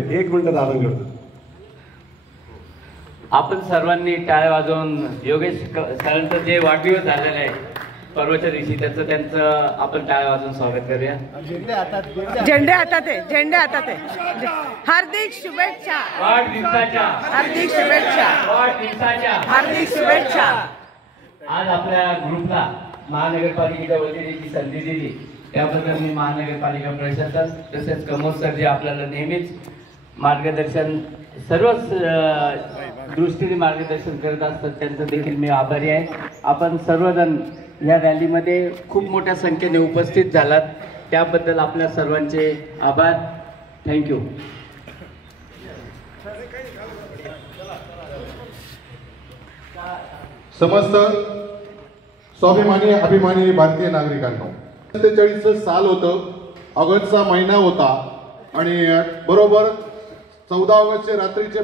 दे, 1 minute दादा करतो. आपण सर्वांनी टाळ्या वाजवून योगेश सरांचं जे वाढदिवस झालेलं आहे परवाच्या दिवशी त्यांचं आपण टाळ्या वाजवून स्वागत करूया. झेंडे हातात आहे, झेंडे हातात आहे. हार्दिक शुभेच्छा, वाढदिवसाच्या हार्दिक शुभेच्छा, वाढदिवसाच्या हार्दिक शुभेच्छा. आज आपल्या ग्रुपला महानगरपालिकेच्या वतीने जी संधी दिली त्याबद्दल मी महानगरपालिका प्रशासन तसेच कमोद सर जे आपल्याला नेहमीच मार्गदर्शन सर्वच दृष्टीने मार्गदर्शन करत असतात त्यांचं देखील मी आभारी आहे. आपण सर्वजण या रॅलीमध्ये खूप मोठ्या संख्येने उपस्थित झालात त्याबद्दल आपल्या सर्वांचे आभार. थँक्यू. समस्त स्वाभिमानी अभिमानी भारतीय नागरिकांनो, 47 साल होतं, ऑगस्टचा महिना होता आणि बरोबर 14 ऑगस्टचे रात्रीचे